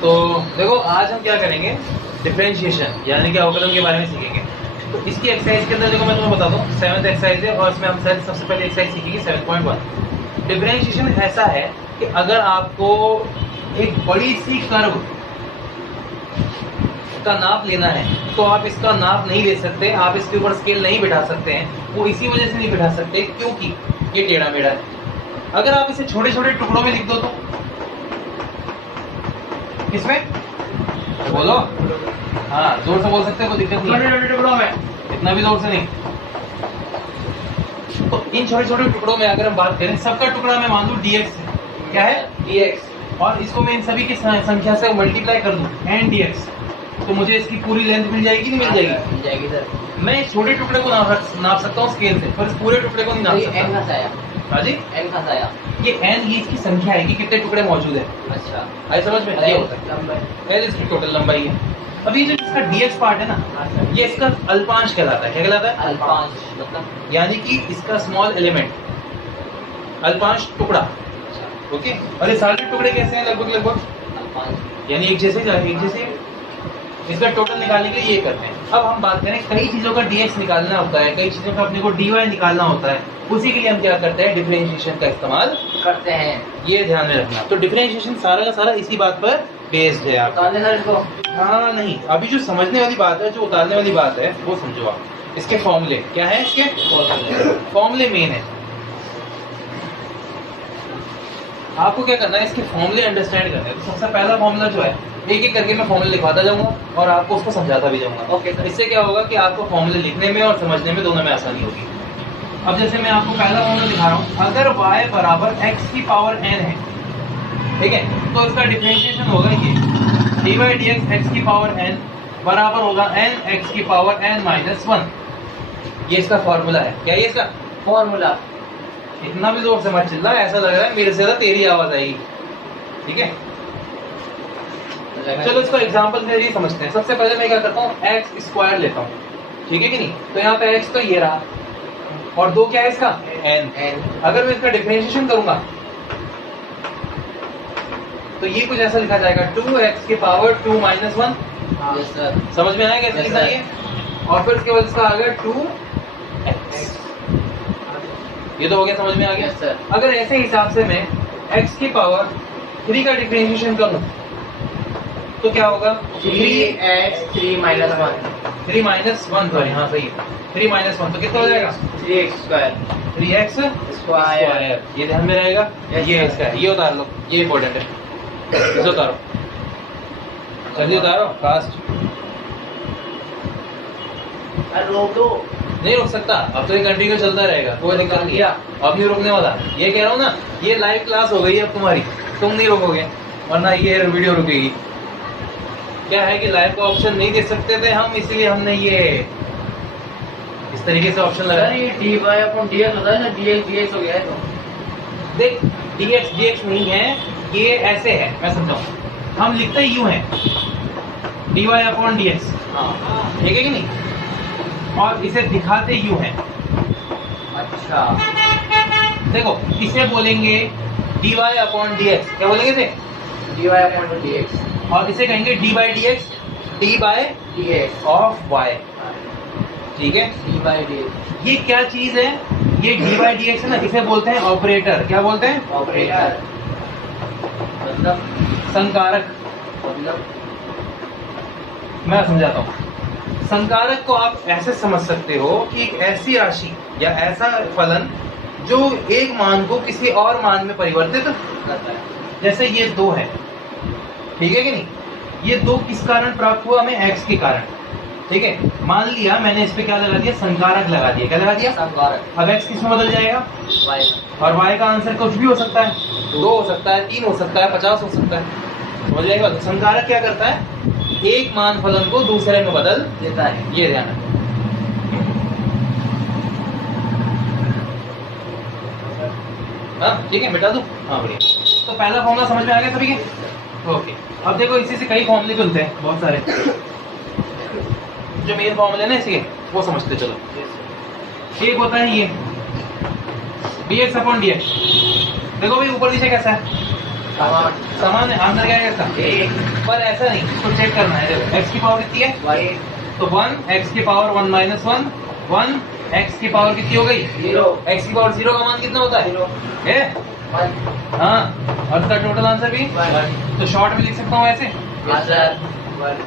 तो देखो आज हम क्या करेंगे, डिफरेंशिएशन यानी कि अवकलन के बारे में सीखेंगे। तो इसकी एक्सरसाइज के अंदर देखो मैं तुम्हें बता दूं, 7th एक्सरसाइज है और इसमें हम सबसे पहले एक्सरसाइज सीखेंगे 7.1। डिफरेंशिएशन ऐसा है कि अगर आपको एक बड़ी सी कर्व का नाप लेना है तो आप इसका नाप नहीं ले सकते, आप इसके ऊपर स्केल नहीं बिठा सकते हैं। वो इसी वजह से नहीं बिठा सकते क्योंकि ये टेढ़ा मेढ़ा है। अगर आप इसे छोटे छोटे टुकड़ों में लिख दो तो किसमें बोलो, हाँ जोर से बोल सकते हो, कोई दिक्कत नहीं। छोटे छोटे टुकड़ों में, इतना भी जोर से नहीं। तो इन छोटे छोटे टुकड़ों में अगर हम बात करें, सबका टुकड़ा मैं मान लूं dx है, क्या है dx, और इसको मैं इन सभी की संख्या से मल्टीप्लाई कर दूं n dx, तो मुझे इसकी पूरी लेंथ मिल जाएगी नहीं मिल जाएगी? मिल जाएगी सर। मैं इस छोटे टुकड़े को नाप सकता हूँ स्केल से, पर इस पूरे टुकड़े को नहीं नाप सकता। n का साया। हाँ जी, n का साया। ये n ये इसकी संख्या है कि कितने टुकड़े मौजूद है। अच्छा, आई समझ में? ये होता है l इसकी टोटल लंबाई है। अब ये जो इसका dx पार्ट है ना, ये इसका अल्पांश कहलाता है। क्या कहलाता है? अल्पांश मतलब यानी कि इसका स्मॉल एलिमेंट, अल्पांश टुकड़ा। ओके, और ये सारे टुकड़े कैसे हैं? लगभग अल्पांश यानी एक जैसे इसका टोटल निकालने के लिए ये करते हैं। अब हम बात करें, कई चीजों का dx निकालना होता है, कई चीजों का अपने को dy निकालना होता है। उसी के लिए हम क्या करते हैं? डिफरेंशिएशन का इस्तेमाल करते हैं। ये ध्यान में रखना। तो डिफरेंशिएशन सारा का सारा इसी बात पर बेस्ड है। आप सर इसको हाँ नहीं, अभी जो समझने वाली बात है, जो उतारने वाली बात है वो समझो आप। इसके फॉर्मूले क्या है? इसके फॉर्मूले मेन है। आपको क्या करना है? इसके फॉर्मूले अंडरस्टैंड करने हैं। तो सबसे पहला फॉर्मूला जो है, एक एक करके मैं फॉर्मूला लिखवाता जाऊंगा और आपको उसको समझाता भी जाऊंगा। Okay sir. इससे क्या होगा कि आपको फॉर्मूले लिखने में और समझने में दोनों में आसानी होगी। अब जैसे मैं आपको पहला फॉर्मूला दिखा रहा हूँ, अगर y बराबर x की पावर n है, ठीक है, तो इसका डिफरेंशिएशन होगा ये dy dx x की पावर n बराबर होगा n x की पावर n माइनस 1। ये इसका फॉर्मूला है। क्या ये इसका फॉर्मूला? इतना भी जोर से मत चिल्ला, ऐसा लग रहा है मेरे से ज्यादा तेरी आवाज आएगी। ठीक है, चलो इसको एग्जांपल के जरिए समझते हैं। सबसे पहले मैं क्या करता हूँ, एक्स स्क्वायर लेता हूँ, ठीक है कि नहीं? तो यहाँ पे एक्स तो ये रहा और दो क्या है इसका n। अगर मैं इसका डिफरेंशिएशन करूंगा तो ये कुछ ऐसा लिखा जाएगा 2x की पावर 2 माइनस 1। Yes sir. समझ में आया कैसे लिखा ये? और फिर इसके बाद इसका आ गया 2x। ये तो हो गया, समझ में आ गया? Yes sir. अगर ऐसे हिसाब से मैं x की पावर 3 का डिफरेंशिएशन करूं तो क्या होगा? 3x 3 minus 1। 3 माइनस 1, सॉरी हाँ सही है, 3 माइनस 1 तो कितना हो जाएगा? 3x square. 3x square. ये ध्यान में रहेगा। ये इसका है, ये उतार लो, ये इंपॉर्टेंट है। इसे उतारो, जल्दी उतारो, फास्ट। रोक दो। नहीं रोक सकता, अब तो ये कंटिन्यू चलता रहेगा, कोई दिक्कत नहीं है। अब नहीं रोकने वाला, ये कह रहा हूँ ना, ये लाइव क्लास हो गई है अब तुम्हारी, तुम नहीं रोकोगे वरना ये वीडियो रुकेगी। क्या है कि लाइव का ऑप्शन नहीं दे सकते थे हम, इसलिए हमने ये इस तरीके से ऑप्शन लगाया। ये dy/dx होता है ना, dx हो गया है। तो देख dx नहीं है, ये ऐसे है, मैं समझाऊं। हम लिखते ही यूं है dy/dx, ठीक है कि नहीं? और इसे दिखाते यूं है। अच्छा, देखो इसे बोलेंगे dy/dx, क्या बोलेंगे इसे? dy/dx। और इसे कहेंगे d/dx, d/dx ऑफ y, ठीक है? d/dx ये क्या चीज है? ये d/dx है ना, इसे बोलते हैं ऑपरेटर। क्या बोलते हैं? ऑपरेटर मतलब संकारक। मतलब मैं समझाता हूँ। संकारक को आप ऐसे समझ सकते हो कि एक ऐसी राशि या ऐसा फलन जो एक मान को किसी और मान में परिवर्तित करता है। जैसे ये 2 है, ठीक है कि नहीं? ये 2 किस कारण प्राप्त हुआ? हमें x के कारण, ठीक है? मान लिया मैंने इस पे क्या लगा दिया? संकारक लगा दिया। क्या लगा दिया? संकारक। अब x किस में बदल जाएगा? y। और y का आंसर कुछ भी हो सकता है, 2 हो सकता है, 3 हो सकता है, 50 हो सकता है। समझ जाएगा? तो संकारक क्या करता है? एक मान फलन को दूसरे में बदल देता है। ये ध्यान रखना। हाँ ठीक है, मिटा दूं? हाँ बढ़िया। तो पहला फॉर्मूला समझ में आ गया सभी के? ओके, अब देखो इसी से कई फॉर्मूले बनते हैं, बहुत सारे। जो मेन फॉर्मूले ना इसके, वो समझते चलो। एक होता है ये dx/dx। देखो भाई ऊपर नीचे कैसा है? समान है, आंसर क्या है इसका? पर ऐसा नहीं, इसको चेक करना है। देखो x की पावर कितनी है? तो 1 x की पावर 1 माइनस 1 1 x की पावर कितनी हो गई? 0। x की पावर 0 का मान कितना होता है? 0 है। हाँ, और इसका टोटल आंसर भी 1। तो शॉर्ट में लिख सकता हूँ ऐसे,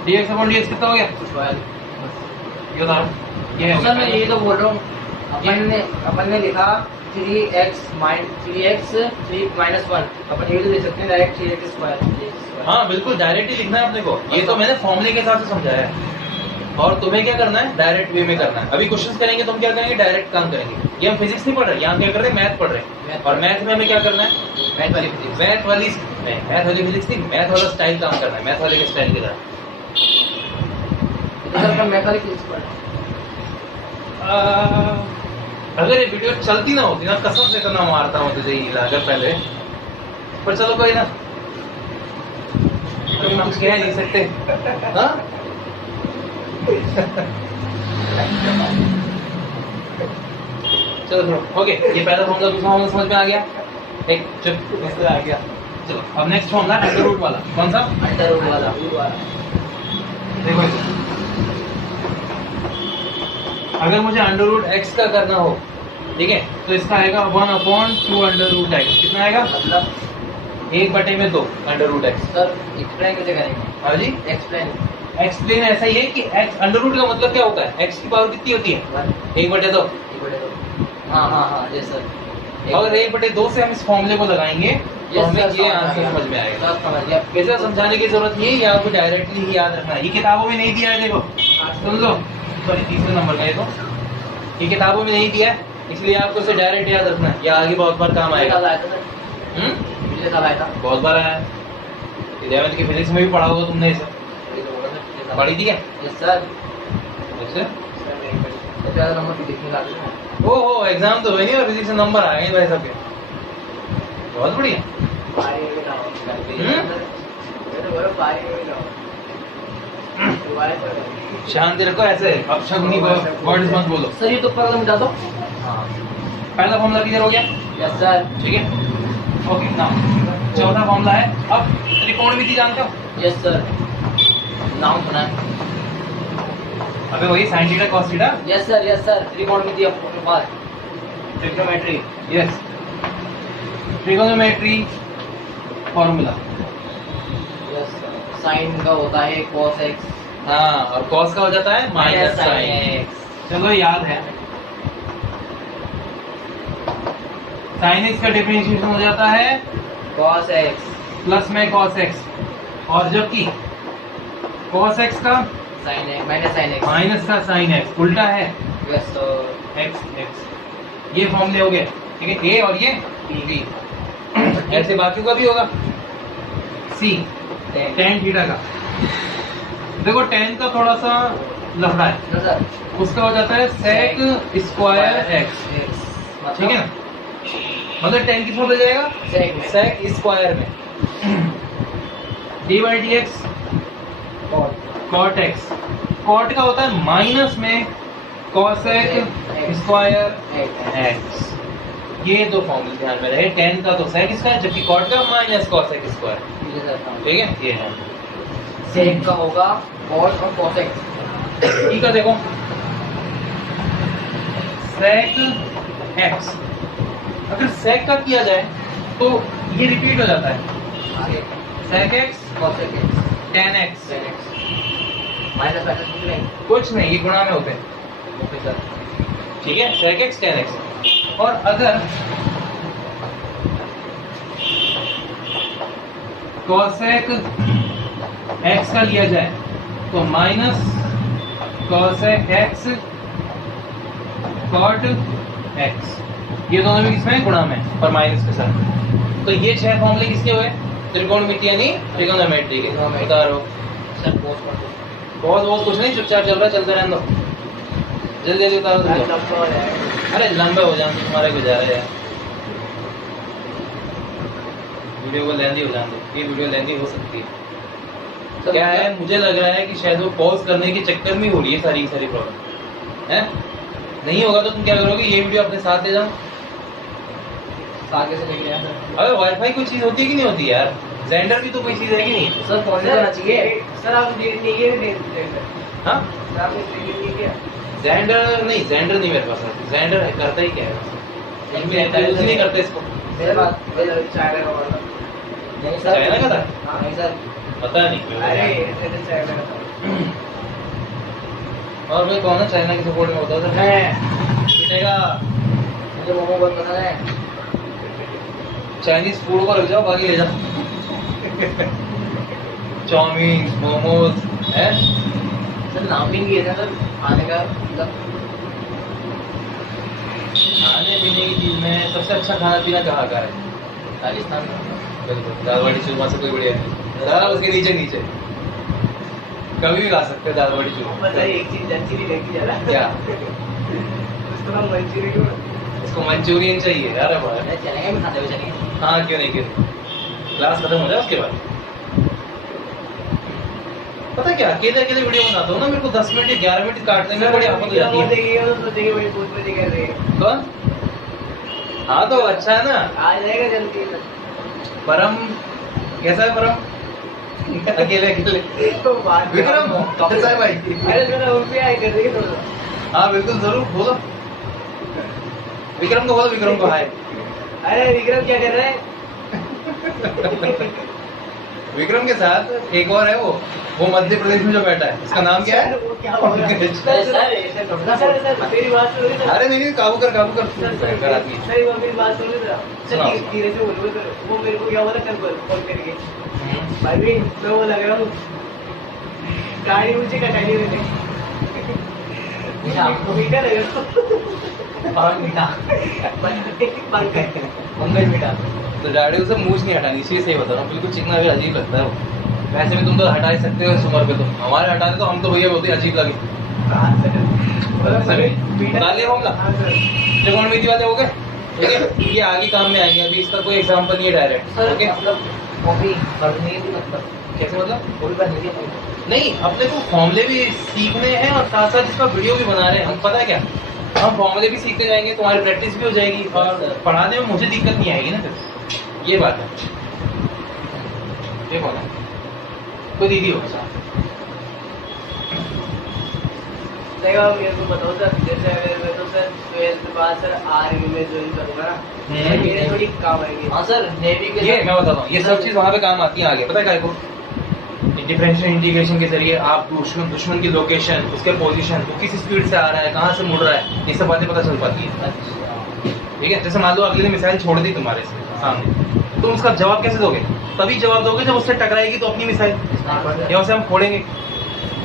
dx अपॉन dx कितना हो गया? ये बताओ। ये है सर मैं ये तो बोल रहा हूँ, अपन ने लिखा 3x माइनस 1, अपन ये तो लिख सकते हैं डायरेक्ट 3x स्क्वायर। हाँ बिल्कुल, डायरेक्ट ही लिखना है अपने को। ये तो मैंने फॉर्मूले के हिसाब से समझाया है, और तुम्हें क्या करना है? डायरेक्ट वे में करना है। अभी क्वेश्चंस करेंगे, तुम क्या करेंगे? डायरेक्ट काम करेंगे। ये हम फिजिक्स नहीं पढ़ रहे, यहाँ क्या कर रहे हैं? मैथ पढ़ रहे हैं। और मैथ में हमें क्या करना है? मैथ वाली फिजिक्स नहीं, मैथ वाला स्टाइल काम करना है, मैथ वाले के स्टाइल के साथ। अगर ये वीडियो चलती ना होती ना, कसम से इतना मारता हूँ तुझे ही लाकर पहले। पर चलो कोई ना, तुम कुछ कह नहीं सकते। हाँ चलो ओके, ये पहला फॉर्मूला, दूसरा फॉर्मूला समझ में आ गया? एक चुप ऐसे आ गया। चलो अब नेक्स्ट फॉर्मूला अंडर रूट वाला। कौन सा? अंडर रूट वाला। देखो अगर मुझे अंडर रूट एक्स का करना हो, ठीक है, तो इसका आएगा 1/2 अंडर रूट एक्स। कितना आएगा? मतलब 1/2 under root x. Sir explain कैसे करेंगे? हाँ जी, एक्सप्लेन ऐसा ही है कि एक्स अंडर रूट का मतलब क्या होता है? एक्स की पावर कितनी होती है? 1/2। हाँ जी सर। अगर 1/2 से हम इस फॉर्मूले को लगाएंगे तो हमें ये आंसर समझ में आएगा। कैसे समझाने की जरूरत नहीं है, ये आपको डायरेक्टली ही याद रखना है। ये किताबों में नहीं दिया है, देखो सुन लो। सॉरी, तीसरे नंबर का ये तो, ये किताबों में नहीं दिया है, इसलिए आपको इसे डायरेक्ट याद रखना है। या आगे बहुत बार काम आएगा। बहुत बार आया है, 11th की फिजिक्स में भी पढ़ा होगा तुमने इसे। पढ़ी थी क्या? Yes sir. अच्छा, नंबर भी देखने लाते हैं। ओहो, एग्जाम तो हुए नहीं और फिजिक्स से नंबर आ गए भाई सबके। बहुत बढ़िया। शांति रखो ऐसे, अब शब्द वर्ड्स मत बोलो। सर ये तो पहला मिटा दो। हाँ, पहला फॉर्मूला क्लियर हो गया? Yes sir. ठीक है, ओके नाउ चौथा फॉर्मूला है। अब त्रिकोणमिति जानते हो? यस सर, नाम सुना है। अबे वही sin थीटा cos थीटा। यस सर, त्रिकोणमिति अपने पास। Trigonometry, yes, trigonometry formula. Yes sir, sine का होता है cos x। हाँ, और cos का हो जाता है माइनस sin x। चलो याद है। sin x का डिफरेंशिएशन हो जाता है cos x प्लस में cos x, और जबकि cos x का sin x माइनस का sin x उल्टा है। Yes sir. x ये फॉर्मूले हो गए, ठीक है, a और ये b। ऐसे बाकी का भी होगा। c tan थीटा का, देखो tan का थोड़ा सा लफड़ा है, उसका हो जाता है sec स्क्वायर x। ठीक है ना, मतलब tan किस में बदल जाएगा? sec स्क्वायर में। d/dx cot x, cot का होता है माइनस में cosec स्क्वायर x। ये दो फॉर्मूले ध्यान में रहे, tan का तो sec स्क्वायर, जबकि cot का माइनस cosec स्क्वायर। ठीक है, ये है। sec का होगा cot और cosec। ठीक है, देखो sec x, अगर sec का किया जाए तो ये रिपीट हो जाता है। sec x cosec x tan x, minus कुछ नहीं, ये गुणा में होते हैं। ठीक है, sec x tan x। और अगर cosec x का लिया जाए तो minus cosec x cot x, ये दोनों भी किसमें? गुणा में और माइनस के साथ। तो ये 6 फॉर्मूले किसके हुए? त्रिकोणमिति यानी ट्रिगोनोमेट्री के। उतारो सर बहुत कुछ नहीं, चुपचाप चल रहा है, चलते रहने दो। जल्दी जल्दी उतारो। अरे लंबे हो जाएंगे तुम्हारे गुजारे यार, वीडियो को लेंदी हो जाएंगे। ये वीडियो लेंदी हो सकती है। क्या है, मुझे लग रहा है कि शायद वो पॉज करने के चक्कर में हो रही है सारी प्रॉब्लम है। नहीं होगा तो तुम क्या करोगे? ये वीडियो अपने साथ ले जाओ, आगे से लेके आया सर। अबे वाईफाई कोई चीज होती है कि नहीं होती यार? जेंडर भी तो कोई चीज है कि नहीं? सर फोन में होना चाहिए। सर आप नहीं हाँ सर आपने नहीं किया। जेंडर नहीं मेरे पास है। जेंडर करता ही क्या है? यूज ही नहीं करते इसको। मेरे पास चाइना का वाला। नहीं सर। चाइना का था? हाँ नहीं सर। पता नहीं क्यों। अरे ऐसे चाइना का था। और भाई कौन है चाइना के सपोर्ट में होता है? मैं पिटेगा। मुझे मोमो बहुत पसंद है। चाइनीज फूड को रख जाओ, बाकी ले जाओ। चाउमीन, मोमोज है। सर नाम भी नहीं है सर खाने का मतलब। खाने पीने की चीज में सबसे अच्छा खाना पीना कहाँ का है? राजस्थान में। बिल्कुल दाल बाटी चूरमा से कोई बढ़िया नहीं। दाल उसके नीचे कभी भी खा सकते हो दाल बाटी चूरमा। पता है एक चीज अच्छी नहीं लगती ज्यादा। क्या? उसको हम मंचूरियन। इसको मंचूरियन चाहिए। अरे भाई चलेंगे भी खाते हुए चलेंगे। हाँ क्यों नहीं क्लास खत्म हो जाए उसके बाद। पता क्या अकेले वीडियो बनाता हूँ ना, मेरे को 10 मिनट या 11 मिनट काटने में बड़ी आफत हो जाती है। देखिएगा तो सोचेंगे भाई बहुत मजे कर रहे हैं। कौन? हाँ तो अच्छा है ना। आ जाएगा जल्दी। परम कैसा है परम? अकेले तो बात विक्रम कैसा है भाई? अरे जरा और भी आए कर देंगे थोड़ा। हाँ बिल्कुल जरूर बोलो। विक्रम को बोलो, विक्रम को हाय। अरे विक्रम क्या कर रहा है? विक्रम के साथ एक और है वो मध्य प्रदेश में जो बैठा है, उसका नाम क्या है? वो क्या बोल रहा है? सर मेरी बात सुनो सर। अरे नहीं काबू कर सर आदमी। सर वो मेरी बात सुनो जरा। सुनाओ। सर धीरे से बोलो सर। वो मेरे को क्या बोला कल कॉल करके। भाई भी मैं वो लग रहा हूँ गाड़ी मुझे कटाई रहने। आपको मीठा लगेगा। पान मीठा। पंकज मीठा। तो दाढ़ी उसे मूछ नहीं हटानी चाहिए, सही बता रहा हूँ। बिल्कुल चिकना भी अजीब लगता है वो। वैसे भी तुम तो हटा ही सकते हो इस उम्र पे, तो हमारे हटा दे तो हम तो भैया बहुत ही अजीब लगे। बता लिया होगा। हाँ सर। त्रिकोणमिति वाले हो गए, ठीक है। ये आगे काम में आएंगे, अभी इसका कोई एग्जाम्पल नहीं है डायरेक्ट। सर ओके मतलब कॉफी करनी है मतलब कैसे मतलब? कोई बात नहीं है। नहीं अपने को फॉर्मूले भी सीखने हैं और साथ साथ इसका वीडियो भी बना रहे हैं हम। पता है क्या, हम फॉर्मूले भी सीखते जाएंगे, तुम्हारी प्रैक्टिस भी हो जाएगी और पढ़ाने में मुझे दिक्कत नहीं आएगी ना फिर। ये बात है। ये कौन है? कोई दीदी होगा साथ। देखो मेरे को बताओ सर, जैसे अगर मैं तो सर 12th बाद सर आर्मी में ज्वाइन करूंगा ना, मेरे थोड़ी काम आएगी। हाँ सर नेवी के ये मैं बताता हूँ, ये सब चीज वहाँ पे काम आती है आगे। पता है क्या को? डिफरेंशियल इंटीग्रेशन के जरिए आप दुश्मन की लोकेशन, उसके पोजीशन, वो किस स्पीड से आ रहा है, कहाँ से मुड़ रहा है, ये सब बातें पता चल पाती है। अच्छा ठीक है। जैसे मान लो अगले ने मिसाइल छोड़ दी तुम्हारे सामने, तो उसका जवाब कैसे दोगे? तभी जवाब दोगे जब उससे टकराएगी तो अपनी मिसाइल, या उसे हम फोड़ेंगे।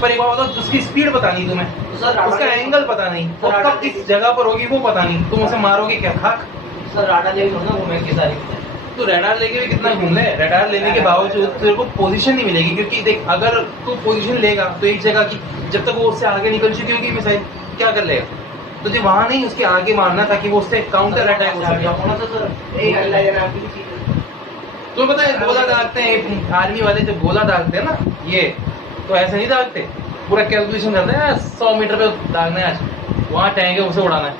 पर एक बात बताओ, उसकी स्पीड पता नहीं तुम्हें, तो सर उसका एंगल पता नहीं, वो कब किस जगह पर होगी वो पता नहीं, तुम उसे मारोगे क्या? खाक। सर राडा लेके थोड़ा घूमे की सारी। तो रडार लेके भी कितना घूम ले, रडार लेने के बावजूद तेरे को पोजीशन नहीं मिलेगी, क्योंकि देख अगर तू पोजीशन लेगा तो एक जगह की, जब तक वो उससे आगे निकल चुकी होगी मिसाइल, क्या कर लेगा? तुझे वहां नहीं उसके आगे मारना ताकि वो उससे काउंटर अटैक हो सके। तुम्हें पता है गोला दागते हैं आर्मी वाले, जब गोला दागते हैं ना ये, तो ऐसे नहीं दागते, पूरा कैलकुलेशन करते हैं 100 मीटर पे दागना है, आज वहां टैंक है उसे उड़ाना है।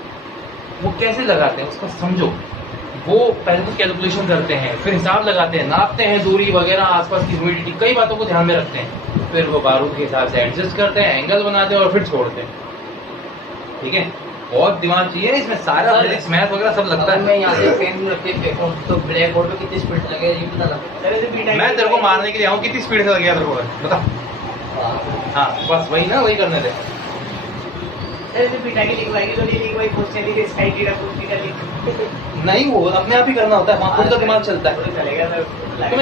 वो कैसे लगाते हैं उसका समझो। वो पहले तो कैलकुलेशन करते हैं, फिर हिसाब लगाते हैं, नापते हैं दूरी वगैरह, आसपास की ह्यूमिडिटी, कई बातों को ध्यान में रखते हैं, फिर वो बारूद के हिसाब से एडजस्ट करते हैं, एंगल बनाते हैं और फिर छोड़ते हैं। ठीक है, बहुत दिमाग चाहिए इसमें, सारा फिजिक्स मैथ वगैरह सब लगता है। मैं यहाँ से पेन रख के फेंकूं तो ब्लैक बोर्ड पे कितनी स्पीड लगे ये पता लगा। मैं तेरे को मारने के लिए आऊँ, कितनी स्पीड से लग गया तेरे को बता। हाँ बस वही ना, वही करने दे। नहीं वो अपने आप ही करना होता है, वहाँ खुद का दिमाग चलता है। तुम्हें क्या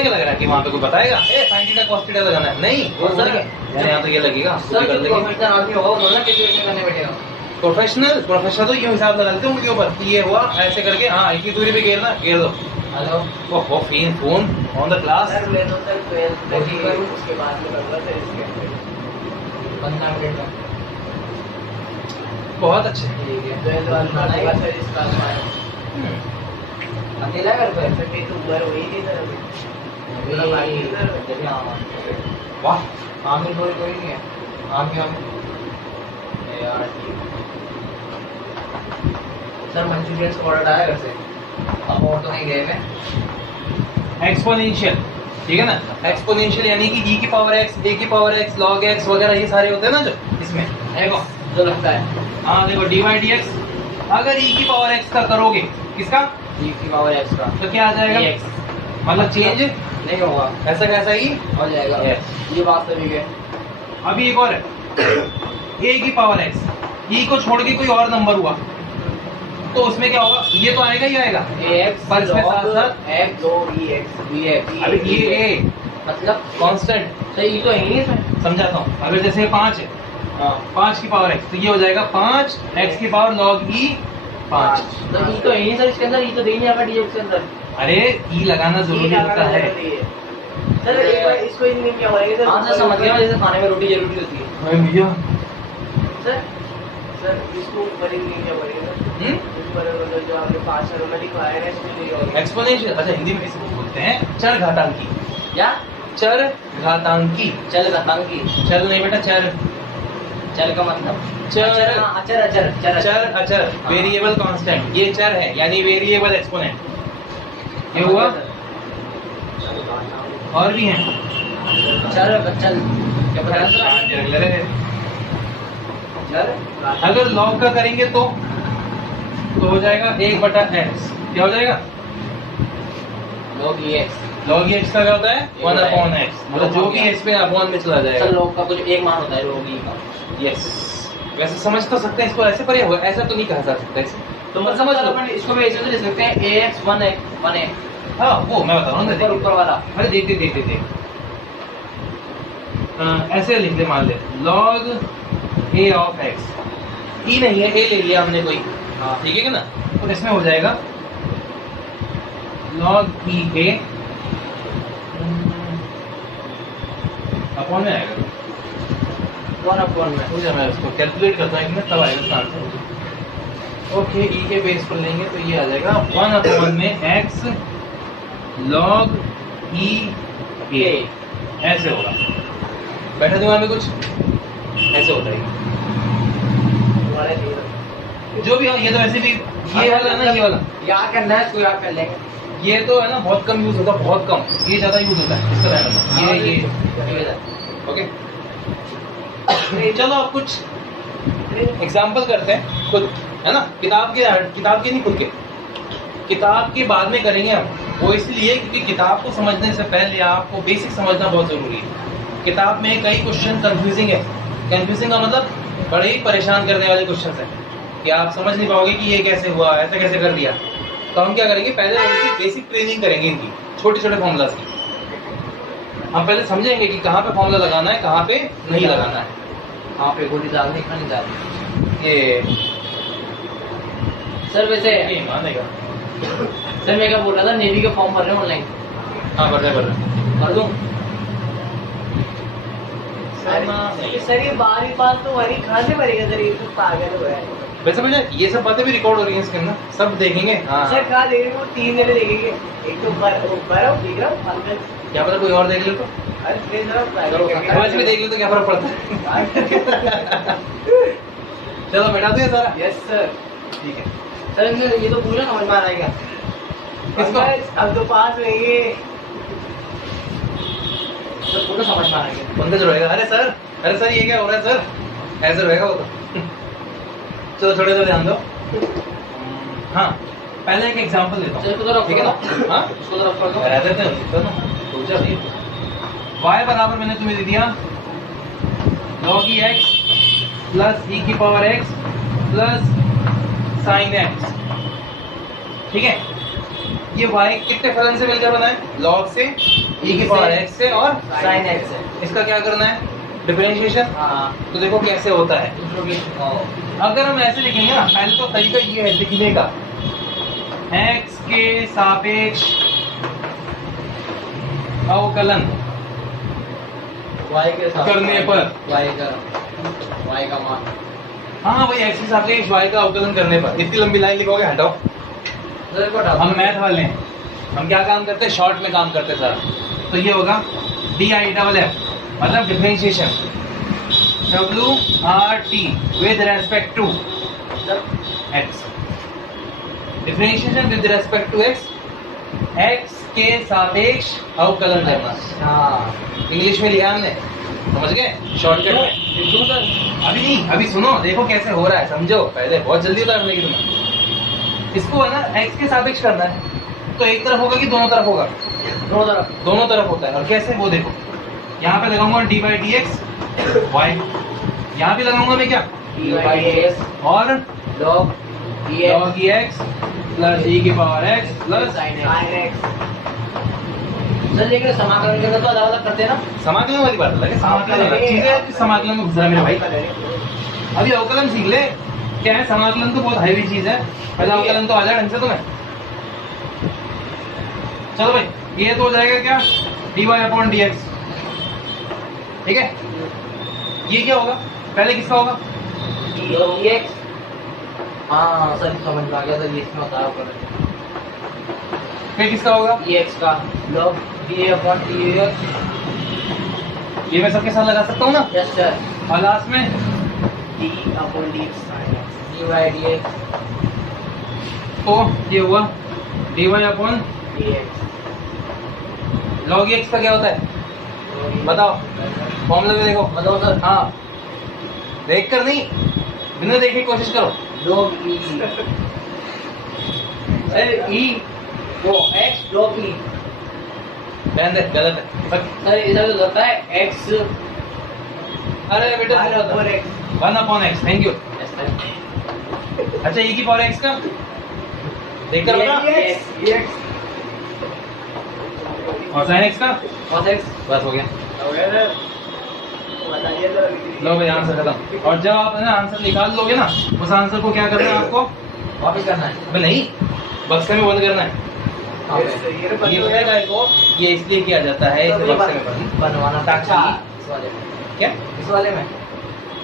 लग रहा है कि वहाँ पे कोई बताएगा ए साइन थीटा cos थीटा लगाना है? नहीं वो यहाँ तो ये लगेगा, प्रोफेशनल तो यूं हिसाब लगा लेते हैं उंगलियों पर कि ये हुआ ऐसे करके, हाँ इतनी दूरी पे घेरना, घेर दो। हेलो वो फोन ऑन द क्लास। उसके बाद में करूंगा सर इसके। 15 मिनट में बहुत अच्छे। ठीक है। 12th वाला खाना ही सर इस क्लास में आया। अकेला घर पे सर कहीं तो उम्र हुई नहीं सर अभी। पूरा बाकी है सर। वाह आमिर कोई नहीं है। आमिर यार सर मंचूरियन का ऑर्डर आया घर से। अब और तो नहीं गए में एक्सपोनेंशियल, ठीक है ना। एक्सपोनेंशियल यानी कि e की पावर x, a की पावर x, log x वगैरह ये सारे होते हैं ना जो इसमें, देखो जो लगता है। हाँ देखो dy dx, अगर e की पावर x का करोगे, किसका, e की पावर x का, तो क्या आ जाएगा, x मतलब चेंज नहीं होगा, ऐसा कैसा ही हो जाएगा। Yes. ये वास्तविक है। अभी एक और है, a की पावर x, e को छोड़ के कोई और नंबर हुआ तो उसमें क्या होगा, ये तो आएगा ही आएगा, ax पर इसमें साथ साथ f 2 ex अभी ये a मतलब कांस्टेंट, तो ये तो है ही इसमें। समझाता हूँ। अगर जैसे 5 है, हाँ 5 की पावर x, तो ये हो जाएगा 5 x की पावर log e 5। तो ये तो है ही सर, इसके अंदर ये तो दे ही नहीं आएगा dx के अंदर। अरे e लगाना जरूरी होता है। सर एक बार इसको नहीं क्या होएगा सर? हाँ सर समझ गया, जैसे खाने में रोटी जरूरी होती है। अरे भैया सर सर इसको ऊपर ही नहीं क्या पड़ेगा ऊपर मतलब जो आपने 5 सालों में लिखवाया है इसमें नहीं होगा एक्सपोनेंशियल, अच्छा हिंदी में इसको बोलते हैं चर घातांकी, क्या चर घातांकी, चल घातांकी, चल नहीं बेटा चर, चल का मतलब चर हाँ, अचर अचर चर चर अचर, वेरिएबल कांस्टेंट, ये चर है यानी वेरिएबल एक्सपोनेंट। ये हुआ, और भी हैं चल चल क्या पता है चल अगर log का करेंगे तो हो जाएगा 1/x, क्या हो जाएगा, log ex। log x का क्या होता है 1/x, मतलब जो भी x पे अपॉन में चला जाएगा। चल log का कुछ एक मान होता है log e का। यस, वैसे समझ तो सकते हैं इसको ऐसे, पर ये ऐसा तो नहीं कहा जा सकता इसे, तो मत समझ लो। अपन इसको भी ऐसे लिख सकते हैं ax 1a हाँ वो मैं बता रहा हूँ ना, ऊपर वाला। अरे देख ऐसे लिख दे, मान ले log a of x, e नहीं है a ले लिया हमने कोई, हाँ ठीक है ना, तो इसमें हो जाएगा log e a अपॉन में आएगा, 1/1 में हो जाए, मैं उसको कैलकुलेट करता हूँ तब आएगा इसका आंसर। ओके, e के बेस पर लेंगे तो ये आ जाएगा 1/में x log e a, ऐसे होगा, बैठा दिमाग में कुछ ऐसे होता है हमारे लिए जो भी हो, ये तो ऐसे भी ये वाला ना, ये वाला याद करना है, इसको याद कर लेंगे। ये तो है ना बहुत कम यूज होता है, बहुत कम, ये ज्यादा यूज होता है, इसका ध्यान रखना। ये ओके, चलो अब कुछ एग्जाम्पल करते हैं खुद, है ना, किताब की नहीं, खुद के किताब के बाद में करेंगे हम, वो इसलिए क्योंकि किताब को समझने से पहले आपको बेसिक समझना बहुत जरूरी है। किताब में कई क्वेश्चन कंफ्यूजिंग है, कंफ्यूजिंग का मतलब बड़े ही परेशान करने वाले क्वेश्चन है कि आप समझ नहीं पाओगे कि ये कैसे हुआ, ऐसा कैसे कर दिया। तो हम क्या करेंगे, पहले बेसिक ट्रेनिंग करेंगे इनकी, छोटे छोटे फॉर्मूलाज की। हम पहले समझेंगे कि कहाँ पे फॉर्मूला लगाना है, कहाँ पे नहीं लगाना है, कहाँ पे गोली डालनी, कहाँ नहीं डालनी। ये सर वैसे मानेगा। सर मैं क्या बोल रहा था, नेवी के फॉर्म भर रहे हैं ऑनलाइन, हाँ भर रहे भर दूँ? सर ये 12वीं पास तो वही कहाँ से भरेगा सर, ये तो पागल हो रहा है। वैसे मुझे ये सब बातें भी रिकॉर्ड हो रही हैं इसके अंदर, सब देखेंगे। हाँ सर कहाँ देखेंगे, वो 3 जने देखेंगे, एक तो बर्फ दिख रहा है, क्या पता कोई और देख ले तो, अरे प्लीज जरा मोबाइल में देख ले तो क्या फर्क पड़ता है। चलो बैठा दो ये सारा। Yes sir. ठीक है, सर इनसे ये तो पूरा समझ में आ रहा है क्या? किसको? अब तो पास होंगे। सर पूरा समझ में आ रहा है क्या? पंकज रहेगा, अरे सर ये क्या हो रहा है सर, ऐसे रहेगा वो तो। चलो थोड़े सा ध्यान दो। हाँ पहले एक एग्जांपल देता सर हूँ, इसको तो रख ठीक है दो, ना। हाँ इसको तो रख दो। रह देते हैं तो ना, सोचा नहीं। y बराबर मैंने तुम्हें दे दिया log e x plus e की power x plus sin x, ठीक है। ये y कितने फलन से मिलकर बना है, log से, e की पावर x से और साइन एक्स है। इसका क्या करना है, डिफरेंशिएशन। हाँ तो देखो कैसे होता है, अगर हम ऐसे लिखेंगे ना, पहले तो तरीका ये है लिखने का, x के सापेक्ष अवकलन y के साथ करने पर, y का मान, हाँ वही x के सापेक्ष y का अवकलन करने पर। इतनी लंबी लाइन लिखोगे, हटाओ। सर को हटा दो। हम मैथ वाले हैं, हम क्या काम करते हैं, शॉर्ट में काम करते हैं सारा। तो ये होगा DIFF मतलब differentiation, WRT with respect to x। Differentiation with respect to x, x के सापेक्ष अवकलन करना। हाँ इंग्लिश में लिखा हमने, समझ गए शॉर्टकट में। क्यों सर? अभी नहीं, अभी सुनो, देखो कैसे हो रहा है, समझो पहले, बहुत जल्दी उतार देगी तुम्हें। इसको है ना एक्स के सापेक्ष करना है, तो एक तरफ होगा कि दोनों तरफ होगा? दोनों तरफ। दोनों तरफ होता है। और कैसे, वो देखो, यहाँ पे लगाऊंगा d by d x y, यहाँ पे लगाऊंगा मैं क्या, dx और log log e x plus e की power x plus sin x। Sir लेकिन समाकलन के अंदर तो अलग अलग करते हैं ना? समाकलन वाली बात अलग है, समाकलन अलग चीज है, समाकलन में घुस रहा है मेरा भाई। अभी अवकलन सीख ले, क्या है समाकलन तो बहुत हैवी चीज है, पहले अवकलन तो आ जाए ढंग से तुम्हें। चलो भाई, ये तो हो जाएगा क्या, d y upon d x, ठीक है। ये क्या होगा, पहले किसका होगा, log dx। हाँ सर समझ में आ गया सर, ये इसमें होता है फिर किसका होगा, dx का log da upon dx। ये मैं सबके साथ लगा सकता हूँ ना। Yes sir. और लास्ट में d upon dx sin x। dy dx तो ये हुआ d y upon dx। Log x का क्या होता है, बताओ फॉर्मूला में देखो। बताओ सर। हाँ, देख कर नहीं, बिना देखे कोशिश करो। log e सर e वो x log e। रहने दे, गलत है। सर इधर तो होता है x। अरे बेटा r upon x। 1 upon x, thank you. Yes, sir। अच्छा, ई की पावर एक्स का देख कर बता, dx और साइन एक्स का cos x। बस हो गया। बताइए जरा। लो भाई, आंसर खत्म। और जब आप है ना आंसर निकाल लोगे ना, उस आंसर को क्या करना है आपको, वापस करना है। अबे नहीं, बक्से में बंद करना है। हाँ, Yes, sir, ये तो ये पता पता है को, ये इसलिए किया जाता है इसे बक्से में बंद, बनवाना था। ताकि इस वाले में। क्या, इस वाले में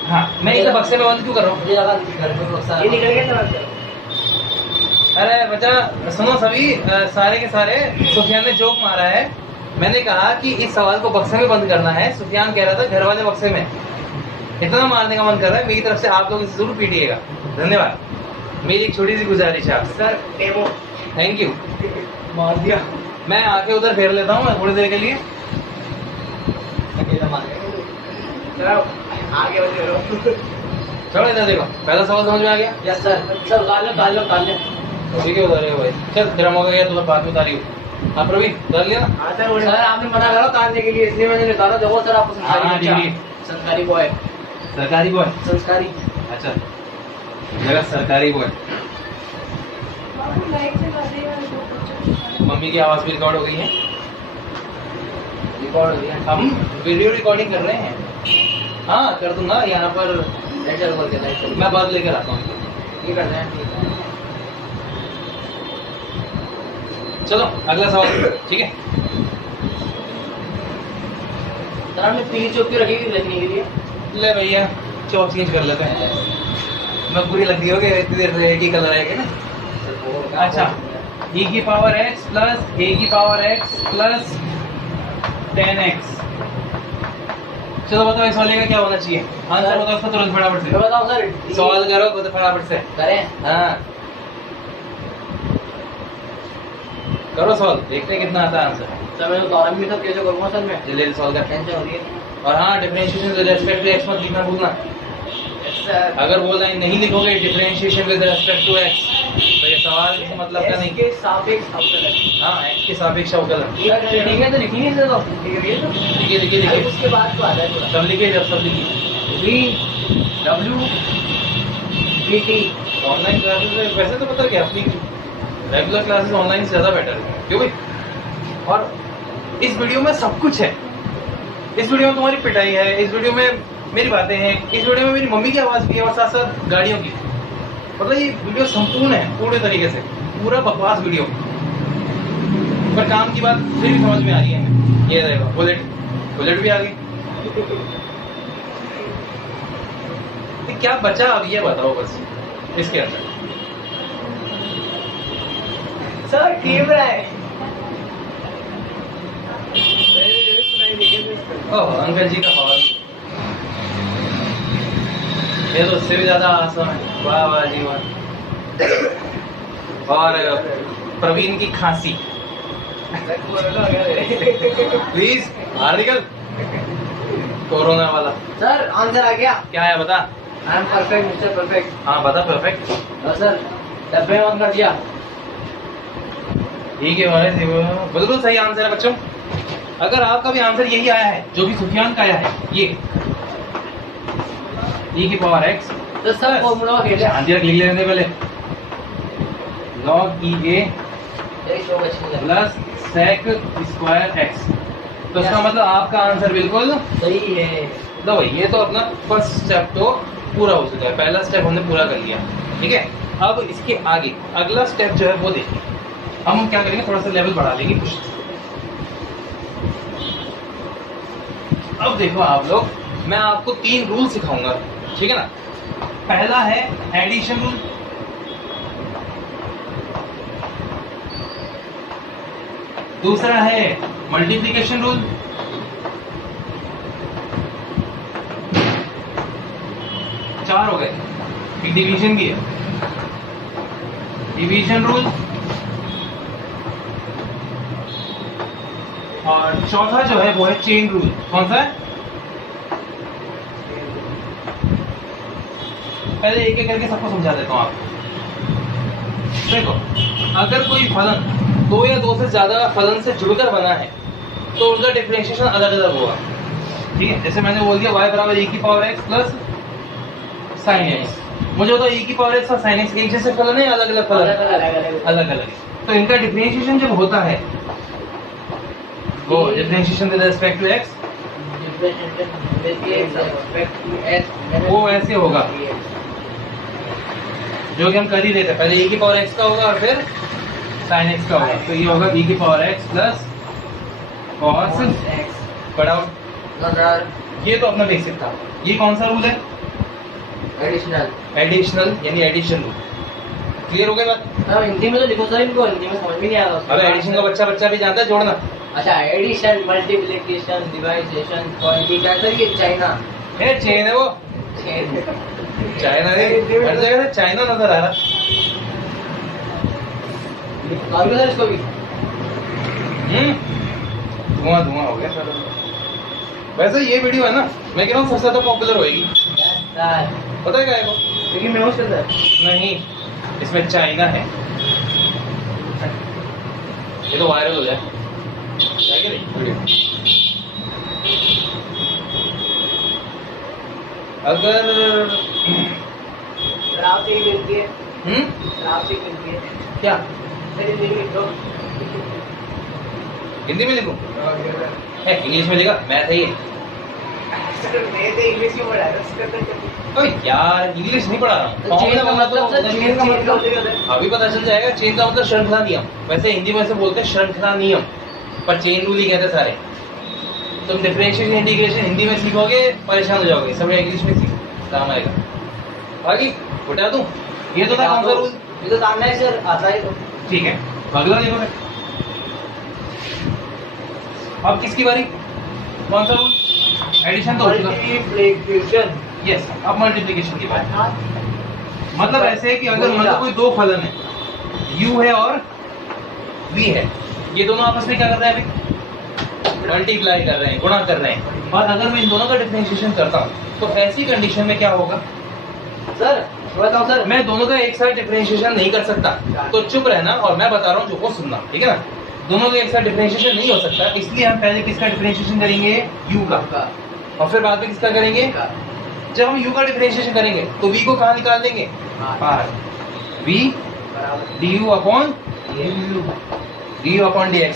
हाँ मैं इसे बक्से में बंद क्यों कर रहा हूँ। मुझे लगा घर में बक्सा। ये निकल गया सर। अरे बच्चा सुनो सभी, सारे के सारे, सुफियान ने जोक मारा है। मैंने कहा कि इस सवाल को बक्से में बंद करना है, सुफियान कह रहा था घर वाले बक्से में। इतना मारने का मन कर रहा है, मेरी तरफ से आप लोग इसे जरूर पीटिएगा। धन्यवाद, मेरी एक छोटी सी गुजारिश है आपसे। Sir demo thank you. मार दिया। मैं आके उधर फेर लेता हूँ थोड़ी देर के लिए। अकेला मार सर आगे बढ़ रहो। चलो इधर देखो, पहला सवाल समझ में आ गया। Yes sir. सर उतार लो। ठीक है, उतारे भाई। चल तेरा मौका गया, तुम्हें बाद में उतारी हो। हाँ प्रवीण, उतार लिया। हाँ सर सर आपने मना करा उतारने के लिए, इसलिए मैंने निकाला। देखो सर आपको हाँ, संस्कारी ठीक बच्चा, है। संस्कारी बॉय, सरकारी बॉय, संस्कारी। अच्छा जगह सरकारी बॉय। मम्मी की आवाज भी रिकॉर्ड हो गई है, रिकॉर्ड हो गया। हम वीडियो रिकॉर्डिंग कर रहे हैं। हाँ कर दूंगा, यहाँ पर लेटर बोल के लाइट मैं बाद लेकर आता हूँ। ये कर रहे हैं। चलो अगला सवाल, ठीक है। सर आपने पीली चौकी रखी हुई लिखने के लिए। ले भैया, चौक चेंज कर लेते हैं। मैं बुरी लग रही होगी, इतनी देर से एक ही कलर आएगा ना। अच्छा, e की पावर x प्लस a की पावर x प्लस 10x। चलो बताओ इस वाले का क्या होना चाहिए, आंसर बताओ उसका तुरंत फटाफट मैं से। बताऊं सर। सवाल करो खुद फटाफट से। करें। हाँ करो सवाल, देखते हैं कितना आता है आंसर। सर मैं उतारा भी सब कैसे करूंगा सर मैं। जल्दी सॉल्व कर। टेंशन हो रही है। और हाँ, differentiation with respect to x मत लिखना भूलना। सर अगर वो लाइन नहीं लिखोगे differentiation with respect to x, तो ये सवाल इस मतलब का नहीं। के सापेक्ष अवकलन। हाँ, x के सापेक्ष अवकलन। ठीक है तो लिखी नहीं सर। लिखिए लिखिए लिखिए, उसके बाद तो आता है पूरा। सब लिखिए, जब सब लिखिए। V W V T। Online classes वैसे तो पता क्या, अपनी रेगुलर क्लासेस ऑनलाइन से ज्यादा बेटर है, क्यों भाई। और इस वीडियो में सब कुछ है। इस वीडियो में तुम्हारी पिटाई है, इस वीडियो में मेरी बातें हैं, इस वीडियो में मेरी मम्मी की आवाज भी है, और साथ साथ गाड़ियों की। मतलब ये वीडियो संपूर्ण है पूरे तरीके से, पूरा बकवास वीडियो। पर काम की बात फिर भी समझ में आ रही है हमें। ये रहेगा बुलेट भी आ गई। ये क्या बचा अब ये बताओ बस इसके अंदर। सर कैमरा है। सुनाई देगा। ओह, अंकल जी का हॉर्न, ये तो उससे भी ज्यादा आसान है। वाह वाह जी वाह। और प्रवीण की खांसी। कोरोना हो गया। प्लीज बाहर निकल, कोरोना वाला। सर आंसर आ गया। क्या है बता? I am perfect mister perfect. हाँ बता परफेक्ट। सर डब्बे में ऑन कर दिया। ठीक है हमारे बिल्कुल सही आंसर है बच्चों। अगर आपका भी आंसर यही आया है जो कि सुफियान का आया है, ये e की पावर x तो सब फॉर्मूला का खेल है। आंसर लिख लेने पहले, log e a plus sec square x। तो इसका मतलब आपका आंसर बिल्कुल सही है। तो भाई ये तो अपना फर्स्ट स्टेप तो पूरा हो चुका है, पहला स्टेप हमने पूरा कर लिया। ठीक है, अब इसके आगे अगला स्टेप जो है वो देखिए। हम क्या करेंगे, थोड़ा सा लेवल बढ़ा लेंगे कुछ। अब देखो आप लोग, मैं आपको 3 रूल सिखाऊंगा, ठीक है ना। पहला है एडिशन रूल, दूसरा है मल्टीप्लिकेशन रूल, चार हो गए, एक डिवीजन भी है, डिवीजन रूल, और चौथा जो है वो है चेन रूल। कौन सा है? पहले एक एक करके सबको समझा देता हूँ आपको। देखो, अगर कोई फलन 2 या 2 से ज्यादा फलन से जुड़कर बना है तो उनका डिफरेंशिएशन अलग अलग होगा। ठीक है, जैसे मैंने बोल दिया y बराबर e की power x plus sign x। मुझे होता e की पावर x और साइन x एक जैसे फलन है, अलग अलग फलन है? अलग अलग। तो इनका डिफरेंशिएशन जब होता है वो differentiation with respect to x वो ऐसे होगा जो कि हम कर ही रहे थे। पहले e की पावर x का होगा और फिर sin x का होगा। तो ये होगा e की power x plus cos x बड़ा। ये तो अपना बेसिक था। ये कौन सा रूल है? एडिशनल यानी एडिशन रूल। क्लियर हो गई बात? हाँ, हिंदी में तो लिखो सर, इनको हिंदी में समझ में नहीं आ रहा। अबे एडिशन का बच्चा भी जानता है जोड़ना। अच्छा, एडिशन, मल्टीप्लिकेशन, डिवाइडेशन, क्वांटिटी क्या सर? ये चाइना है, चेन है वो। चाइना नहीं, हर जगह से चाइना नजर आ रहा। मालूम है सर इसको भी? धुआं धुआं हो गया सर। वैसे ये वीडियो है ना, मैं कह रहा हूँ सबसे ज्यादा पॉपुलर होएगी। पता है क्या है वो? लेकिन मैं उसके अंदर नहीं, इसमें चाइना है, ये तो वायरल हो जाए है कि नहीं वीडियो। अगर शराब से ही मिलती है। शराब से ही मिलती है। क्या मेरे लिए लिख दो। हिंदी में लिखूं? इंग्लिश में लिखा? मैं सही है। मैं तो इंग्लिश में पढ़ा था। अरे यार इंग्लिश नहीं पढ़ा रहा हूँ। चेन का मतलब सर, चेन का मतलब अभी पता चल जाएगा। चेन का मतलब श्रृंखला नियम। वैसे हिंदी में से बोलते हैं श्रृंखला नियम, पर चेन रूल ही कहते हैं सारे। तुम डिफरेंशिएशन इंटीग्रेशन हिंदी में सीखोगे परेशान हो जाओगे, सब इंग्लिश में सीखो, काम आएगा। बाकी बता दूं, ये तो था कौन सा रूल? ये तो जानना है सर, आता है तो ठीक है, अगला देखो। अब किसकी बारी? कौन सा रूल? एडिशन तो हो चुका। मल्टीप्लिकेशन। यस, अब मल्टीप्लिकेशन की बात। मतलब ऐसे है कि अगर मतलब कोई 2 फलन है, u है और v है, ये दोनों आपस में क्या कर रहे हैं? अभी मल्टीप्लाई कर रहे हैं, गुणा कर रहे हैं। और अगर मैं इन दोनों का डिफरेंशिएशन करता हूँ तो ऐसी कंडीशन में क्या होगा? सर बताओ सर। मैं दोनों का एक साथ डिफरेंशिएशन नहीं कर सकता, तो चुप रहना और मैं बता रहा हूँ जो वो सुनना, ठीक है ना। दोनों का एक साथ डिफरेंशिएशन नहीं हो सकता, इसलिए हम पहले किसका डिफरेंशिएशन करेंगे? u का, और फिर बाद में किसका करेंगे? जब हम u का डिफरेंशिएशन करेंगे तो v को कहाँ निकाल देंगे? बाहर। v du upon dx।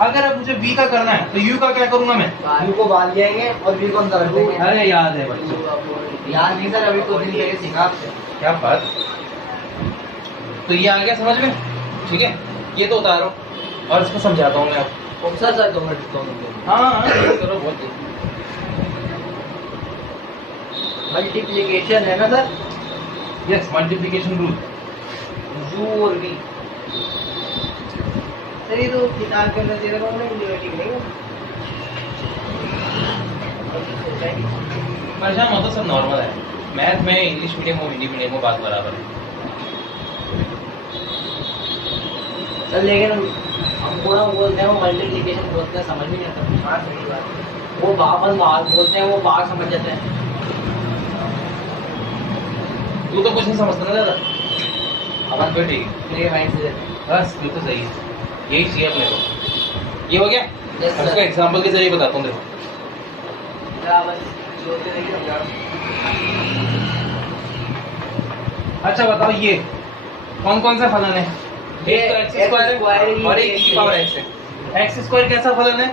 अगर अब मुझे v का करना है तो u का क्या करूंगा मैं? u को बांध जाएंगे और v को अंदर रख देंगे। अरे याद है बच्चों, याद नहीं सर, अभी तो दिन पहले सीखा आपसे। क्या बात। तो ये आ गया समझ में? ठीक है, ये तो उतारो और इसको समझाता हूँ मैं आपको। Sir 2 minute. हाँ चलो बहुत। मल्टीप्लिकेशन है ना sir? Yes, multiplication rule. u और v। सर ये तो किताब के अंदर दे रहा हूँ, ठीक नहीं परेशान हो तो सब नॉर्मल है। मैथ में इंग्लिश मीडियम हो हिंदी मीडियम हो बात बराबर है। सर लेकिन हम पूरा बोलते हैं, वो मल्टीप्लिकेशन बोलते हैं, समझ में नहीं आता। हाँ सही बात है। वो भाग बोलते हैं, वो भाग समझ जाते हैं। तू तो कुछ नहीं समझता ना ज़्यादा। अपन तो ठीक है, मेरे माइंड से बस तू तो सही है, यही चाहिए अपने को। ये हो गया। Yes, अब sir. इसको एग्जाम्पल के जरिए बताता हूँ देखो। क्या बस जोड़ते रहिए समझा। अच्छा बताओ ये कौन कौन सा फलन है? ये एक तो एक्स स्क्वायर है और एक e पावर x है। एक्स स्क्वायर कैसा फलन है?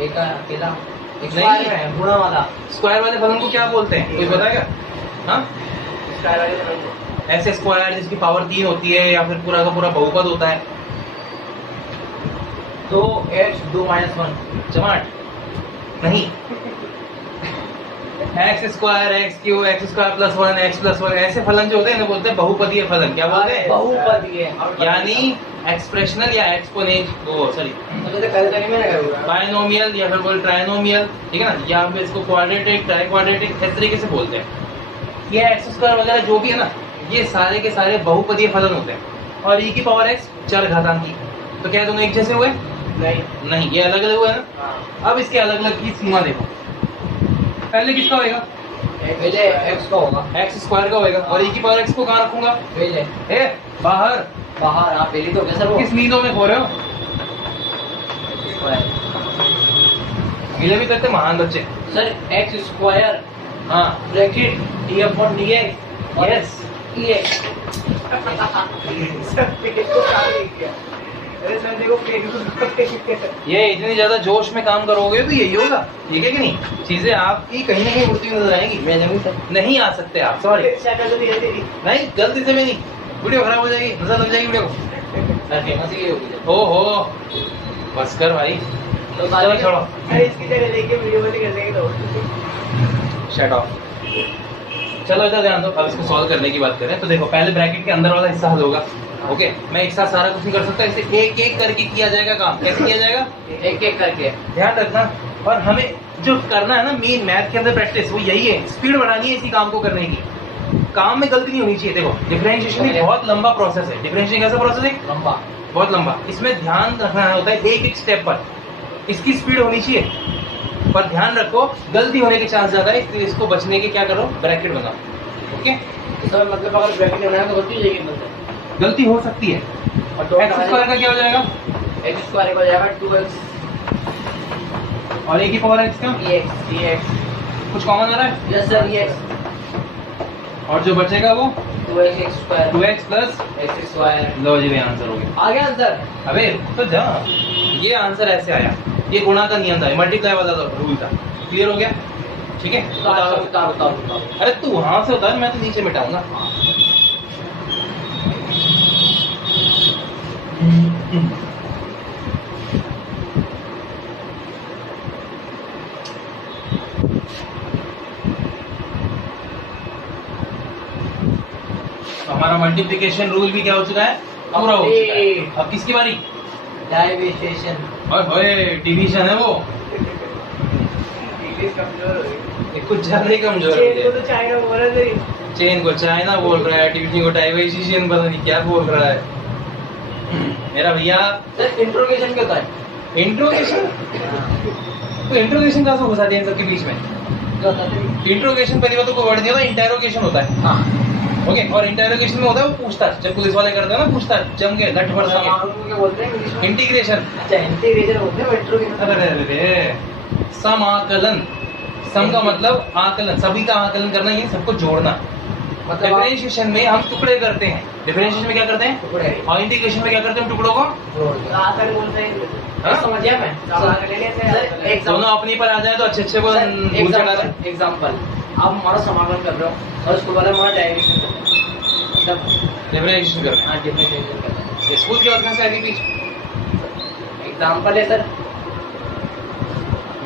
एक अकेला एक नहीं। स्क्वायर है, गुणा वाला। स्क्वायर वाले फलन को क्या बोलते हैं, कोई बताएगा? हाँ, स्क्वायर वाले फलन को ऐसे स्क्वायर जिसकी पावर 3 होती है या फिर पूरा का पूरा बहुपद होता है। 2x 2 - 1 जमाट नहीं, x square x Q x square plus 1 x plus 1 ऐसे फलन जो होते हैं इन्हें बोलते हैं बहुपदीय फलन। क्या बोलते हैं? बहुपदीय। यानी एक्सप्रेशनल या एक्सपोनेंट वो सॉरी तो कल तक मैंने करूंगा। बायनोमियल या फिर बोल ट्राइनोमियल, ठीक है ना, या फिर इसको क्वाड्रेटिक ट्राई क्वाड्रेटिक इस तरीके से बोलते हैं। ये एक्स स्क्वायर वगैरह जो भी है ना, ये सारे के सारे बहुपदीय फलन होते हैं। और e की पावर x चरघातांकी, तो क्या दोनों एक जैसे हुए? नहीं, ये अलग अलग हुए ना। हाँ अब इसके अलग अलग की सीमा देखो। पहले किसका होएगा? पहले x का होगा, एक्स स्क्वायर का होएगा। और e की पावर x को कहाँ रखूंगा? पहले ए बाहर, बाहर। हाँ पहले तो कैसा वो किस नींदों में खो रहे हो? स्क्वायर। मिले भी करते महान बच्चे। सर x स्क्वायर हाँ ब्रैकेट d/dx और यस, ex। सर पेट को खा लिया। अरे सर देखो पेट को ये इतनी ज्यादा जोश में काम करोगे तो यही होगा, ठीक है कि नहीं? चीजें आपकी कहीं ना कहीं उड़ती हुई नजर आएंगी। मैं जमीन से नहीं आ सकते आप, सॉरी। शक्ल तो नहीं तेरी। नहीं, गलती से भी नहीं, वीडियो खराब हो जाएगी, नजर लग जाएगी वीडियो को। सर फेमस ही होगी। ओहो बस कर भाई, तो चलो छोड़ो, अरे इसकी जगह लेके वीडियो बंद कर देंगे तो। Shut off. चलो इधर ध्यान दो, अब इसको सॉल्व करने की बात करें तो देखो, पहले ब्रैकेट के अंदर वाला हिस्सा हल होगा। ओके, मैं एक साथ सारा कुछ नहीं कर सकता, इसे एक एक करके किया जाएगा काम। कैसे किया जाएगा? एक एक करके। ध्यान रखना। और हमें जो करना है ना मेन मैथ के अंदर प्रैक्टिस, वो यही है, स्पीड बढ़ानी है इसी काम को करने की। काम में गलती नहीं होनी चाहिए। देखो डिफरेंशिएशन एक बहुत लंबा प्रोसेस है। डिफरेंशिएशन कैसा प्रोसेस है? लंबा, बहुत लंबा। इसमें ध्यान रखना होता है एक एक स्टेप पर, इसकी स्पीड होनी चाहिए। पर ध्यान रखो गलती होने के चांस ज्यादा है, इसलिए इसको बचने के क्या करो, ब्रैकेट बनाओ। ओके, तो सर मतलब अगर ब्रैकेट बनाया तो गलती हो जाएगी मतलब। गलती हो सकती है। और दो एक्स स्क्वायर का क्या हो जाएगा? x स्क्वायर हो जाएगा 2x और ए की पावर एक्स का dx। कुछ कॉमन आ रहा है? Yes sir dx। और जो बचेगा वो 2x square 2x plus, x square. लो जी, आंसर हो गया। आ गया आंसर। अबे तो जा, ये आंसर ऐसे आया। ये गुणा का नियम था, मल्टीप्लाई वाला रूल था। क्लियर हो गया? ठीक है, तो आंसर उतार। अरे तू वहां से उतार, मैं तो नीचे मिटाऊंगा। तो हमारा मल्टीप्लिकेशन रूल भी क्या हो चुका है? पूरा हो चुका है। अब किसकी बारी? डाइविएशन। ओए डिवीजन है वो, इंग्लिश कमजोर हो गई। ये कुछ ज्यादा ही कमजोर हो चेन को गया। तो चाइना बोल रहा है। चेन को चाइना बोल रहा है, डिवीजन को डाइवर्सिएशन पता नहीं क्या बोल रहा है मेरा भैया। सर इंट्रोगेशन क्या होता है? इंट्रोगेशन, तो इंट्रोगेशन का घुसा दिया इन सबके बीच में। क्या होता है? इंट्रोगेशन पहली बात तो कोई वर्ड नहीं होता, इंटेरोगेशन होता है। हाँ ओके, और इंटेरोगेशन में होता है वो पूछताछ, जब पुलिस वाले करते हैं ना पूछताछ, जम के लठ भर सके। क्या बोलते हैं इंग्लिश में? इंटीग्रेशन, अच्छा इंटीग्रेशन बोलते हैं, इंट्रोगेशन। अरे समाकलन। सम का मतलब आकलन, सभी का आकलन करना, ये सबको जोड़ना। मतलब डिफरेंशिएशन में हम टुकड़े करते हैं। डिफरेंशिएशन में क्या करते हैं? टुकड़े और इंटीग्रेशन में क्या करते हैं? टुकड़ों को जोड़ दो। आकर बोलते हैं। हाँ? समझ गया मैं। सामान ले लेते हैं। सर, एक दोनों अपनी पर आ जाए तो अच्छे अच्छे को भूल चढ़ा दे। एग्जाम्पल, आप हमारा समापन कर रहे हो और स्कूल वाले हमारा डाइविएशन कर रहे हैं, मतलब डिफरेंशिएशन कर रहे हैं। हाँ डिफरेंशिएशन कर रहे हैं। ये स्कूल के वक्त में से आगे पीछे एग्जाम्पल है सर।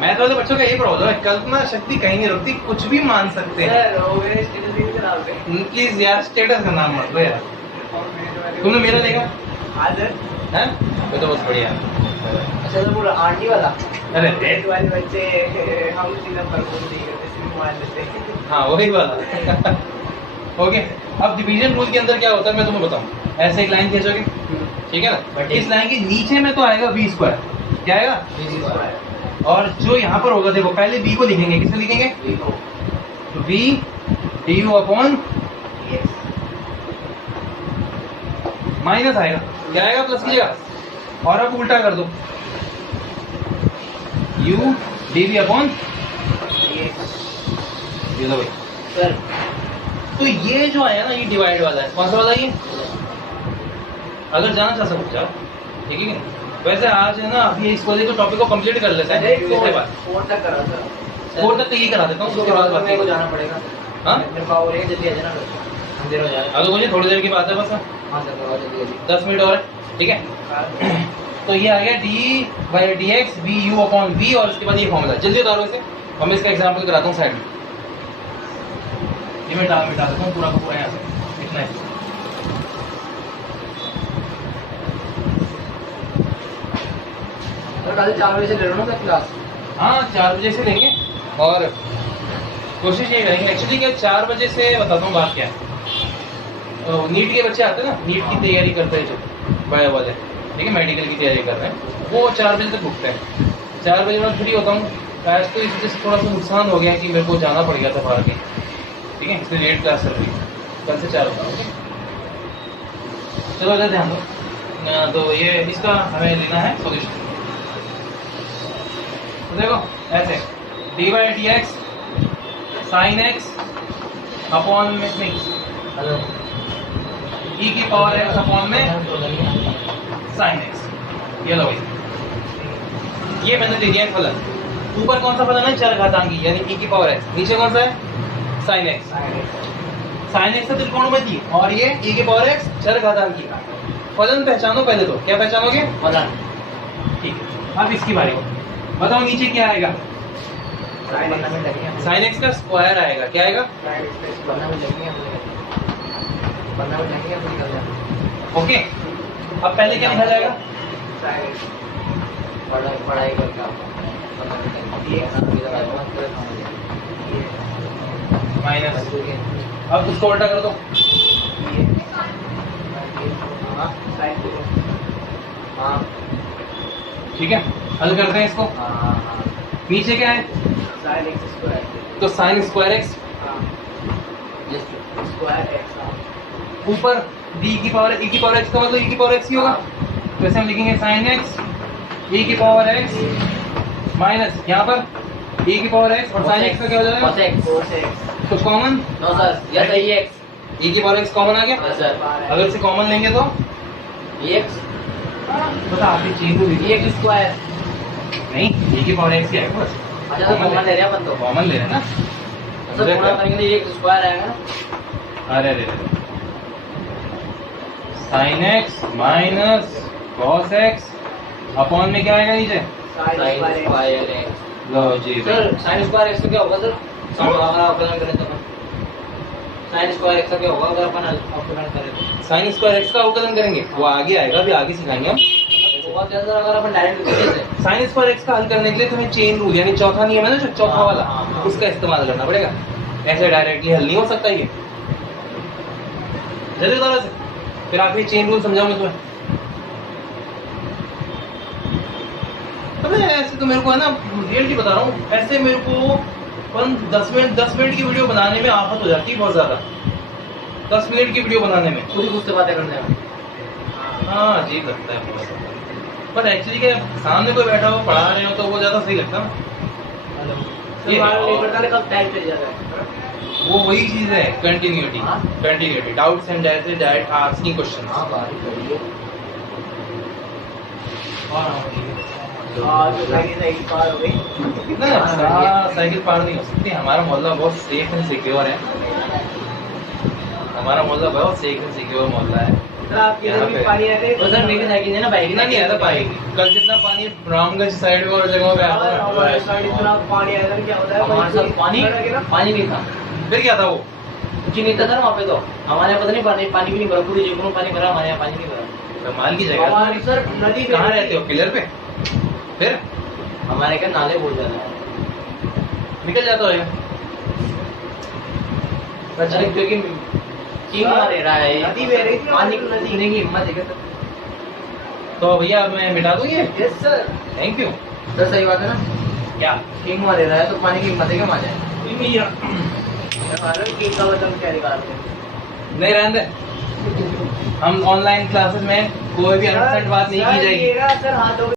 मैथ वाले बच्चों का यही प्रॉब्लम है, कल्पना शक्ति कहीं नहीं रुकती, कुछ भी मान सकते हैं। सर हो गए स्टेटस भी खराब है। प्लीज यार, स्टेटस का नाम मत लो यार। तुमने मेरा देखा आदर है? वो तो बहुत बढ़िया। अच्छा सर बोला आंटी वाला। अरे रेड वाले बच्चे हम सीधा परफॉर्म नहीं करते, सिर्फ मान लेते हैं। हाँ वही वाला। ओके, अब डिवीजन रूल के अंदर क्या होता है मैं तुम्हें बताऊं। ऐसे एक लाइन खींचोगे, ठीक है ना। इस लाइन के नीचे में तो आएगा v स्क्वायर, क्या आएगा, और जो यहाँ पर होगा देखो पहले v को लिखेंगे, किसे लिखेंगे, v du अपॉन माइनस आएगा, क्या आएगा, प्लस की जगह, और अब उल्टा कर दो, u dv अपॉन ये लो भाई। तो ये जो आया ना ये डिवाइड वाला है, कौन सा वाला ये, अगर जाना चाह सकते जाओ, ठीक है। वैसे आज है ना अभी इस वाले को टॉपिक को कंप्लीट कर लेते हैं, इसके बाद 4 तक करा था, 4 तक तो ये करा देता हूँ, उसके बाद मेरे को जाना पड़ेगा। हाँ मेरे को और एक जल्दी आ जाना, अंधेरा हो जाएगा। अगर मुझे थोड़ी देर की बात है बस, हाँ सर करवाओ जल्दी जल्दी। 10 मिनट और है, ठीक है। तो ये आ गया d/dx vu अपॉन v, और इसके बाद ये फॉर्मूला, जल्दी उतारो इसे, और मैं इसका एग्जाम्पल कराता हूँ साइड में, ये मैं मिटा देता हूँ पूरा का पूरा यहाँ से, इतना है। तो कल 4 बजे से ले लो ना सर क्लास। हाँ 4 बजे से लेंगे, और कोशिश ये करेंगे एक्चुअली क्या 4 बजे से बताता हूँ बात क्या है। तो नीट के बच्चे आते हैं ना, नीट की तैयारी करते हैं जो बड़े वाले, ठीक है, मेडिकल की तैयारी कर रहे हैं, वो 4 बजे तक उठते हैं। 4 बजे मैं फ्री होता हूँ। आज तो इस वजह से थोड़ा सा नुकसान हो गया कि मेरे को जाना पड़ गया था बाहर के, ठीक है, इसलिए लेट क्लास चल रही है, कल से 4 होता हूँ। चलो इधर ध्यान दो। तो ये इसका हमें लेना है सॉल्यूशन। तो देखो ऐसे d/dx sin x अपॉन में हेलो e की पावर x अपॉन में sin x, ये लो भाई, ये मैंने ले दिया है फलन। ऊपर कौन सा फलन है, चर घातांकी यानी e की पावर x, नीचे कौन सा है sin x, sin x का त्रिकोणमिति, और ये e की पावर x चर घातांकी। फलन पहचानो पहले, तो क्या पहचानोगे, फलन, ठीक है। अब इसकी बारी को बताओ, नीचे क्या आएगा, sin x का स्क्वायर आएगा, क्या आएगा, ओके। अब पहले क्या लिखा जाएगा, पढ़ाई करके माइनस, अब उसको उल्टा कर दो, हाँ ठीक है, हल करते हैं इसको। नीचे क्या है, तो sin स्क्वायर x, ऊपर d की पावर e की पावर x का मतलब e की पावर x ही होगा, तो ऐसे हम लिखेंगे sin x e की पावर x माइनस यहाँ पर e की पावर x, और sin x का क्या हो जाएगा, कुछ कॉमन, नो सर यह सही है, e की पावर x कॉमन आ गया, सर अगर इसे कॉमन लेंगे तो x बता आपकी चीज को देखिए, x स्क्वायर, नहीं e की पावर x ही आएगा बस, अच्छा तो कॉमन ले रहे हैं अपन तो, कॉमन ले रहे हैं ना, सर गुणा करेंगे तो x स्क्वायर आएगा। अरे अरे sin x minus cos x upon में क्या आएगा नीचे, sin स्क्वायर है लो जी सर, sin स्क्वायर x का क्या होगा सर, अगर अवकलन करें तो sin स्क्वायर x का क्या होगा अगर अपन अवकलन करें तो, sin स्क्वायर x का अवकलन करेंगे, वो आगे आएगा, अभी आगे सिखाएंगे हम। बहुत ज्यादा अगर अपन डायरेक्ट लिखते हैं sin स्क्वायर x का हल करने के लिए तुम्हें चेन रूल यानी चौथा नियम है ना, जो चौथा वाला, उसका इस्तेमाल करना पड़ेगा, ऐसे डायरेक्टली हल नहीं हो सकता ये। जल्दी बताओ से, फिर आखिरी चेन रूल समझाऊंगा तुम्हें। अबे ऐसे तो मेरे को है ना, रियलिटी बता रहा हूँ, ऐसे मेरे को 10 मिनट की वीडियो बनाने में आफत हो जाती है बहुत ज्यादा, 10 मिनट की वीडियो बनाने में खुद ही खुद से बातें करने में। हाँ अजीब लगता है बहुत, पर एक्चुअली क्या सामने कोई बैठा हो पढ़ा रहे हो तो वो ज्यादा सही लगता है ना। वो वही चीज है, continuity, continuity, doubts and direct asking questions. हाँ बात करिए, साइकिल पार नहीं हो सकती, हमारा मोहल्ला बहुत सेफ एंड सिक्योर है, हमारा मोहल्ला बहुत सेफ एंड सिक्योर मोहल्ला है। तो सर मेरी साइकिल है ना, बाइक इतना नहीं आता पाएगी, कल जितना पानी रामगंज साइड में और जगहों पे आता है, हमारे साथ पानी नहीं था, फिर क्या था वो, कुछ नहीं था सर वहाँ पे, तो हमारे यहाँ पता नहीं पानी भी नहीं भरा, पूरी जगह में पानी भरा, हमारे यहाँ पानी नहीं भरा। कमाल की जगह। सर नदी कहाँ रहते हो, पिलर पे, फिर हमारे क्या नाले बहुत ज्यादा है, निकल जाता है। अरे क्योंकि टीम मारे रहा है, नदी बह रही थी, पानी नदी की हिम्मत है क्या सर, तो भैया मैं मिटा दूँ ये? Yes sir. Thank you. Sir सही बात है ना, क्या किंग मार दे रहा है तो पानी की हिम्मत है क्या मारे? भैया मैं मालूम कि का मतलब क्या निकालते हैं। नहीं रहने दे, हम ऑनलाइन क्लासेस में कोई भी अनपसंद बात नहीं की जाएगी। सर हाथों